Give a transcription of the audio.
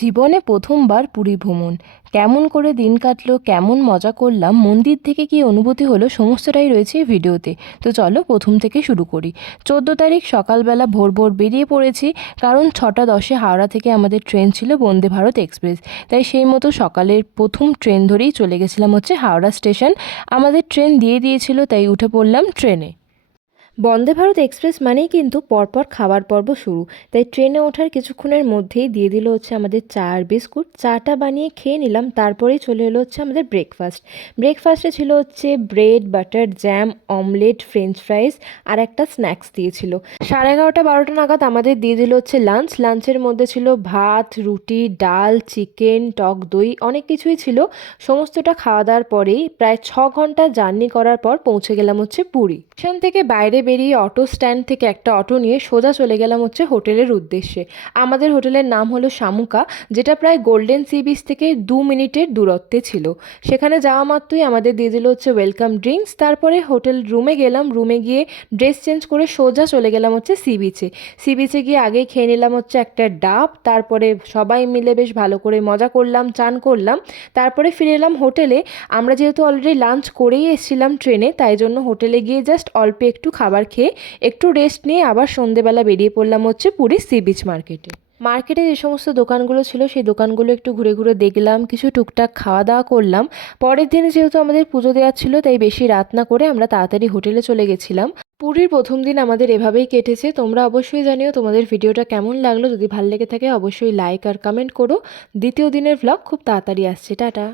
জীবনে প্রথমবার পুরী ভ্রমণ। কেমন করে দিন কাটলো, কেমন মজা করলাম, মন্দির থেকে কী অনুভূতি হলো, সমস্তটাই রয়েছে এই ভিডিওতে। তো চলো প্রথম থেকে শুরু করি। 14 তারিখ সকালবেলা ভোর ভোর বেরিয়ে পড়েছি, কারণ 6টা 10-এ হাওড়া থেকে আমাদের ট্রেন ছিল বন্দে ভারত এক্সপ্রেস। তাই সেই মতো সকালের প্রথম ট্রেন ধরেই চলে গেছিলাম হচ্ছে হাওড়া স্টেশন। আমাদের ট্রেন দিয়ে দিয়েছিল, তাই উঠে পড়লাম ট্রেনে। বন্দে ভারত এক্সপ্রেস মানেই কিন্তু পরপর খাবার পর্ব শুরু। তাই ট্রেনে ওঠার কিছুক্ষণের মধ্যেই দিয়ে দিল হচ্ছে আমাদের চা আর বিস্কুট। চাটা বানিয়ে খেয়ে নিলাম, তারপরেই চলে এলো হচ্ছে আমাদের ব্রেকফাস্ট। ব্রেকফাস্টে ছিল হচ্ছে bread, butter, jam, omelette, French fries আর একটা স্ন্যাক্স দিয়েছিল। 11:30-12টা নাগাদ আমাদের দিয়ে দিল হচ্ছে লাঞ্চ। লাঞ্চের মধ্যে ছিল ভাত, রুটি, ডাল, চিকেন, টক দই, অনেক কিছুই ছিল। সমস্তটা খাওয়া দাওয়ার পরেই প্রায় 6 ঘন্টা জার্নি করার পর পৌঁছে গেলাম হচ্ছে পুরী স্টেশন থেকে। বাইরে বেরিয়ে অটো স্ট্যান্ড থেকে একটা অটো নিয়ে সোজা চলে গেলাম হচ্ছে হোটেলের উদ্দেশ্যে। আমাদের হোটেলের নাম হলো শামুকা, যেটা প্রায় গোল্ডেন সি বিচ থেকে 2 মিনিটের দূরত্বে ছিল। সেখানে যাওয়া মাত্রই আমাদের দিয়ে দিল হচ্ছে ওয়েলকাম ড্রিঙ্কস। তারপরে হোটেল রুমে গেলাম, রুমে গিয়ে ড্রেস চেঞ্জ করে সোজা চলে গেলাম হচ্ছে সি বিচে। সি বিচে গিয়ে আগেই খেয়ে নিলাম হচ্ছে একটা ডাব। তারপরে সবাই মিলে বেশ ভালো করে মজা করলাম, চান করলাম। তারপরে ফিরে এলাম হোটেলে। আমরা যেহেতু অলরেডি লাঞ্চ করেই এসেছিলাম ট্রেনে, তাই জন্য হোটেলে গিয়ে জাস্ট অল্প একটু খাবার খেয়ে একটু রেস্ট নিয়ে আবার সন্ধেবেলা বেরিয়ে পড়লাম হচ্ছে পুরীর সি বিচ মার্কেটে। মার্কেটে যে সমস্ত দোকানগুলো ছিল সেই দোকানগুলো একটু ঘুরে ঘুরে দেখলাম, কিছু টুকটাক খাওয়া দাওয়া করলাম। পরের দিনে যেহেতু আমাদের পুজো দেওয়ার ছিল, তাই বেশি রাত না করে আমরা তাড়াতাড়ি হোটেলে চলে গেছিলাম। পুরীর প্রথম দিন আমাদের এভাবেই কেটেছে। তোমরা অবশ্যই জানিও তোমাদের ভিডিওটা কেমন লাগলো। যদি ভালো লেগে থাকে অবশ্যই লাইক আর কমেন্ট করো। দ্বিতীয় দিনের ভ্লগ খুব তাড়াতাড়ি আসছে। টাটা।